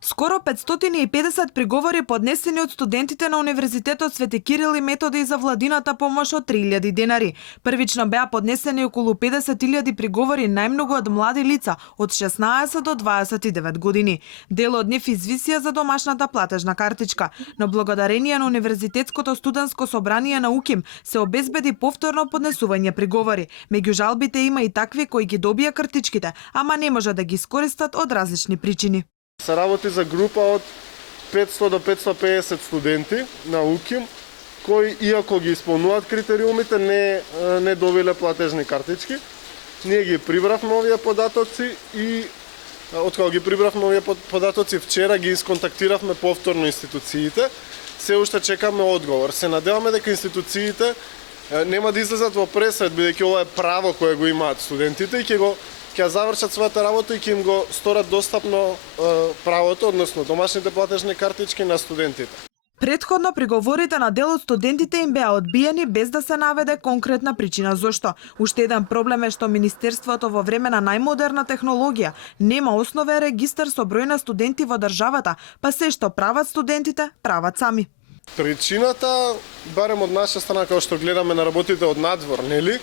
Скоро 550 приговори поднесени од студентите на Универзитетот Свети Кирил и Методи за владината помош од 3000 денари. Првично беа поднесени околу 50.000 приговори, најмногу од млади лица од 16 до 29 години. Дел од нив извисија за домашната платежна картичка, но благодарение на Универзитетското студентско собрание на УКИМ се обезбеди повторно поднесување приговори. Меѓу жалбите има и такви кои ги добија картичките, ама не може да ги искористат од различни причини. Се работи за група од 500 до 550 студенти на УКИМ, кои, иако ги исполнуваат критериумите, не добиле платежни картички. Ние ги прибравме овие податоци и откако ги прибравме овие податоци, вчера ги исконтактиравме повторно институциите. Се уште чекаме одговор. Се надеваме дека институциите нема да излезат во пресвет, бидејќи ова е право кое го имаат студентите и ќе завршат својата работа и ќе им го сторат достапно правото, односно домашните платежни картички на студентите. Претходно приговорите на дел од студентите им беа одбиени без да се наведе конкретна причина зошто. Уште еден проблем е што Министерството во време на најмодерна технологија нема основен регистар со број на студенти во државата, па се што прават студентите, прават сами. Причината, барем од наша страна, како што гледаме на работите од надвор, нели?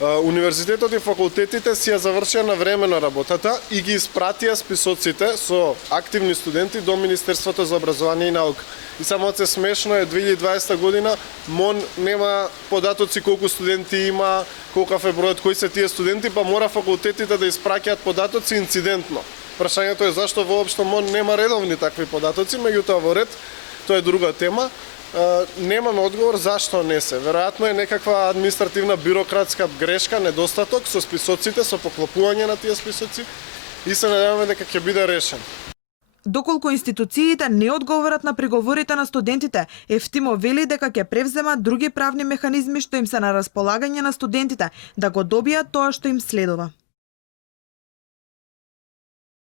Универзитетот и факултетите си ја завршија на времено работата и ги испратија списоците со активни студенти до Министерството за образование и наука. И само се смешно е 2020 година МОН нема податоци колку студенти има, колкав е бројот, кои се тие студенти, па мора факултетите да испраќаат податоци инцидентно. Прашањето е зашто воопшто МОН нема редовни такви податоци, меѓутоа во ред, тоа е друга тема. Немам одговор зашто не се. Веројатно е некаква административна бирократска грешка, недостаток со списоците, со поклопување на тие списоци и се надеваме дека ќе биде решен. Доколку институциите не одговорат на приговорите на студентите, Ефтимо вели дека ќе превземат други правни механизми што им се на располагање на студентите да го добијат тоа што им следува.